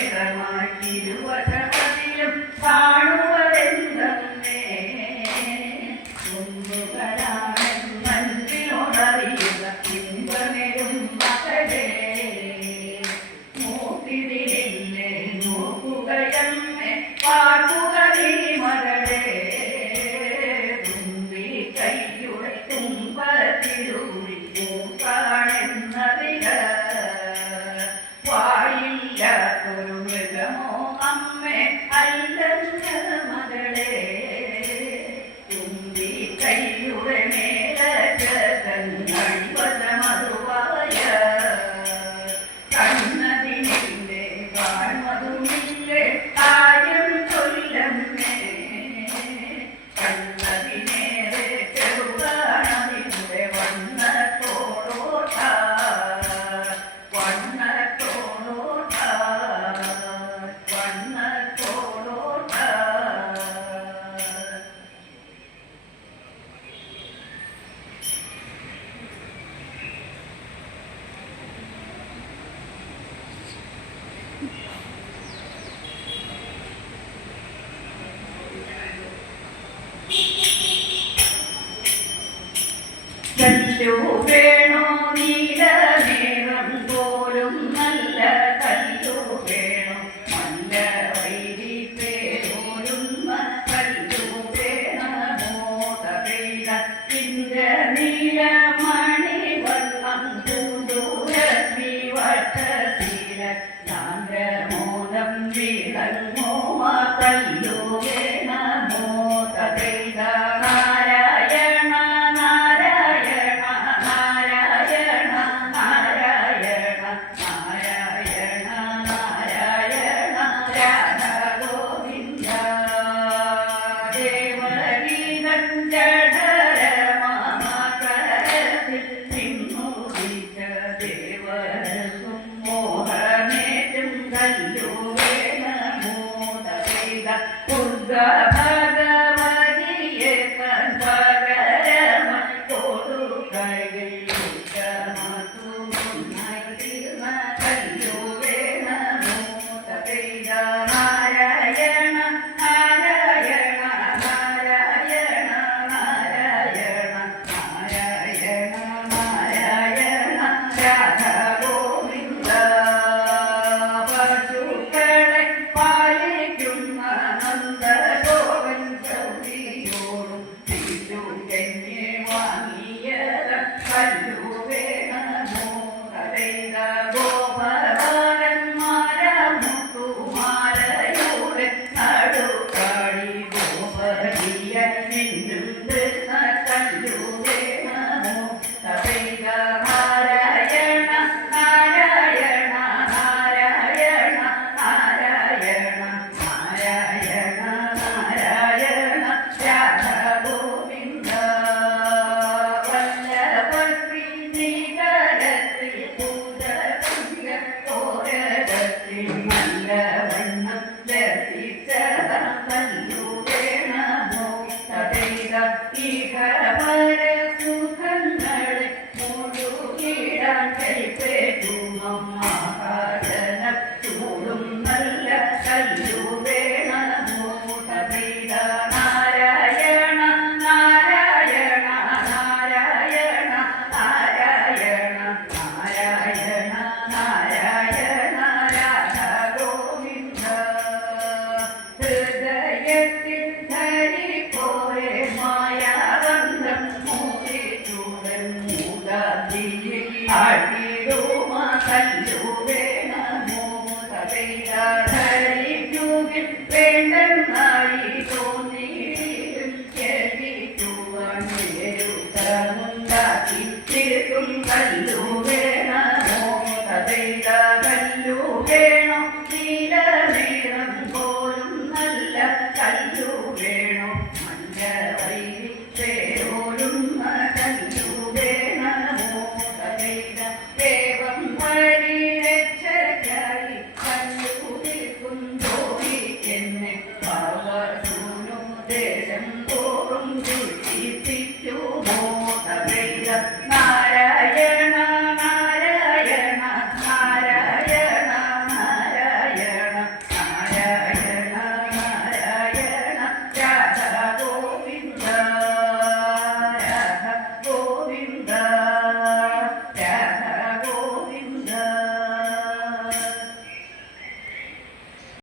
സർവമിതമാക്കിരുവശപതിയും കാണുവതെന്തേ മനസ്സിനോടറിയുക ഇമ്പമെരും മകളെ മൂത്തിരില്ലേ നോക്കുകയമ്മേ പാടുക നീ മകളെ തുമ്പി കൈയുടെ തുമ്പത്തിലൂടി കാണുന്നതിക വായില്ലാത്തൊരു മൃഗമോ അമ്മേ അല്ലെന്ന മകളെ തുമ്പി കൈയുടെ മേലകമതുവായ കണ്ണതിനില്ലേ വാഴ്മതുമില്ലേ കാര്യം ചൊല്ലമ്മേ കണ്ണതിനേറെ ചെറുതാണതിന്റെ വണ്ണത്തോടോട്ട കല്ലു വേണോ നീലനേരം പോലും നല്ല കല്ലു വേണം നല്ല വൈരി പേരോരുന്ന കല്ലു വേണമോ തകൈല നീലമണി വള്ളം പൂണ്ടൂരത്തി വട്ടത്തില ചാന്ദ്രമോദം വീടങ്ങോ കല്ലു വേണമോ തകൈല ഭഗവതിയെ പകരമോടു കൈകൾ കല്ലു വേണമോ തകൈല നാരായണ നാരായണ നാരായണ നാരായണ നാരായണ നാരായണ രാധ ഗോവിന്ദ പശുക്കളെ പാലിക്കുന്ന നന്ദഗോപൻ ചൗരിയോടും തിരുകന്യെ വാങ്ങിയത കല്ലു വേണമോ തകൈല ഗോപബാലന്മാരമുട്ടുമാലയുടെ നടുക്കാടി ഗോപതിയ നിന്നുണ്ട് കല്ലു വേണമോ തകൈല നാരായണ നാരായണ നാരായണ നാരായണ നാരായണ നാരായണ രാധ ഗോവിന്ദ വല്ലഭശ്രീ ശ്രീകരത്തിൽ പൂജ കോരത്തിൽ നല്ലവണ്ണം ദർശിച്ചത കല്ലു വേണമോ തകൈല ഈഹപര സുഖങ്ങളെ മുഴുകിടാൻ കൈപ്പേറ്റുമഹാജന ചൂടും നല്ല കല്ലു വേണമോ തകൈല നാരായണ നാരായണ നാരായണ നാരായണ നാരായണ നാരായണ രാധ ഗോവിന്ദ ഹൃദയത്തിൽ ധരിപ്പോരെ മായാബന്ധം മൂടിച്ചൂടൻ മൂടാതിയിൽ ആടിടുമ കല്ലു വേണമോ തകൈല ധരിക്കുകിൽ വേണ്ടെന്നായി തോന്നിയിടും കേൾവിക്കുവാൻ നേരുത്തമുണ്ടാക്കി തീർക്കും കല്ലു വേണമോ തകൈല കല്ലു വേണം നീല